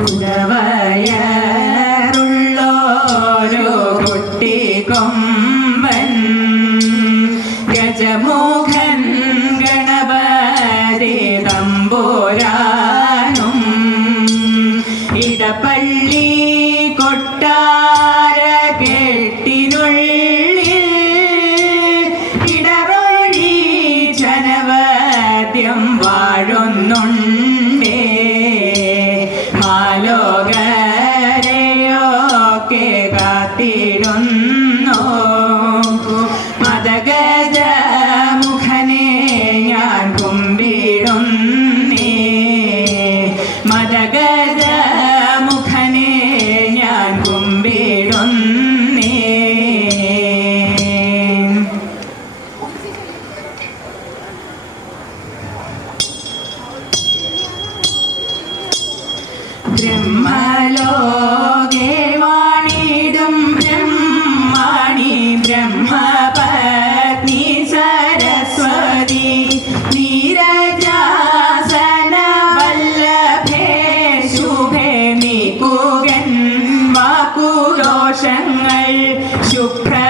ഉടവയറുള്ളോരോ കുട്ടിക്കൊമ്പൻ ഗജമുഖൻ ഗണപതി തമ്പുരാനും. ഇടപ്പള്ളി കൊട്ടാര കെട്ടിനുള്ളിൽ ഇടവഴി ജനവദ്യം വാഴുന്നുണ്ടേ. ബ്രഹ്മലോകേ വാണിടും ബ്രഹ്മാണി ബ്രഹ്മപത്നി സരസ്വതി. നീരജാസന വല്ലഭേ ശുഭേ നീക്കുകൻ വാക്കുദോഷങ്ങൾ ശുഭ്രവസ്ത്രത്തിലുജ്വലിക്കുമൻ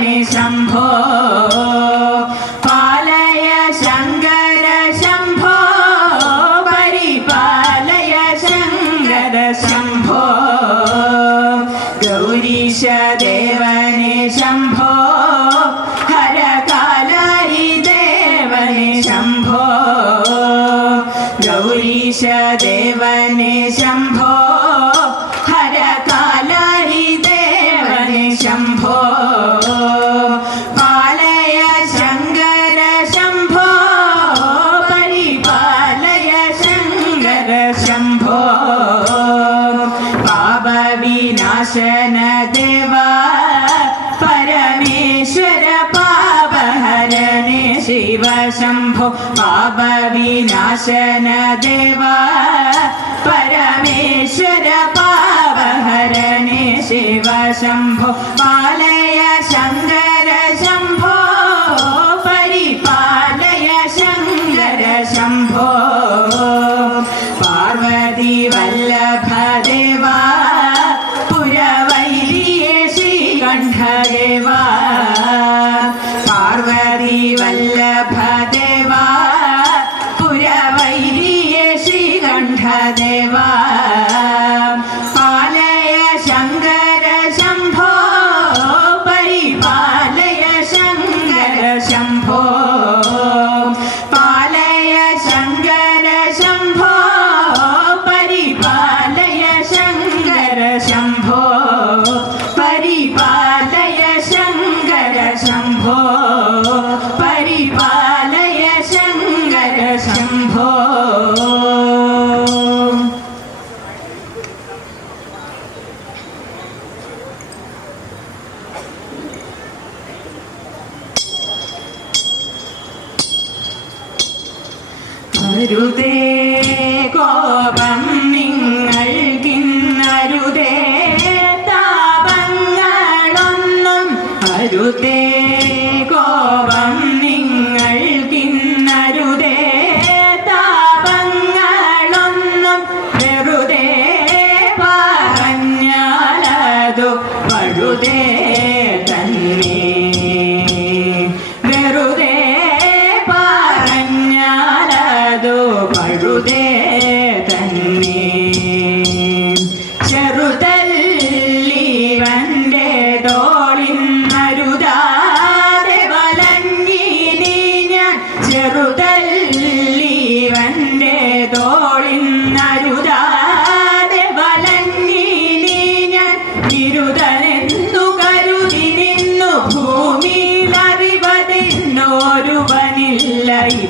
ഭസ്മവിഭൂഷണ ശംഭോ. പാലയ ശങ്കര ശംഭോ. പരിപാലയ ശങ്കര ശംഭോ. ഗൗരീശ ദേവനെ ശംഭോ. ഹരകാലാരി ദേവനെ ശംഭോ. ഗൗരീശ ദേവനെ പാപവിനാശന ദേവ പരമേശ്വര പാവഹരണേ ശിവ ശംഭോ പാലയ ശങ്കര ശ്രീകണ്ഠദേവ കോപമേ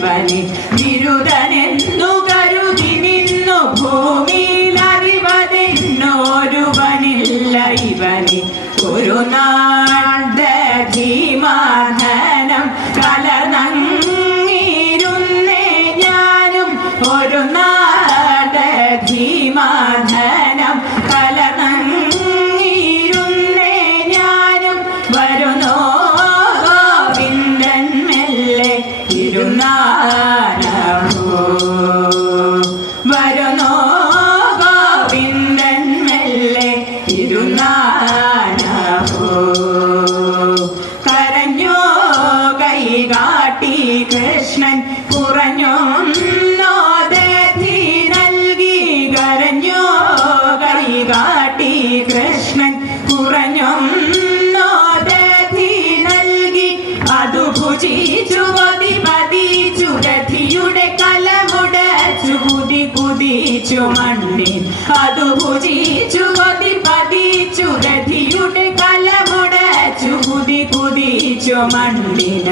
জীবনে বিরোধ Narayana. పదిచు మన్ని అదు భుజిచు గతి పదిచు రథియుట కలముడచు കുതി కుదిచు మన్నిన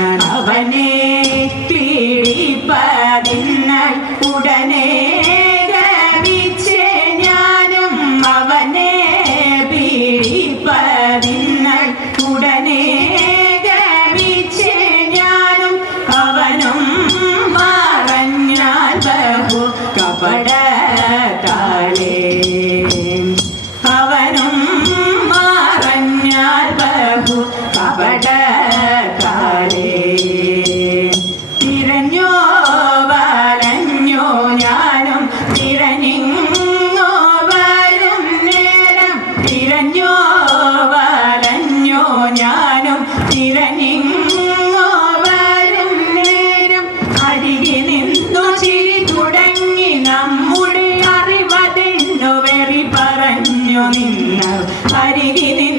Thank you.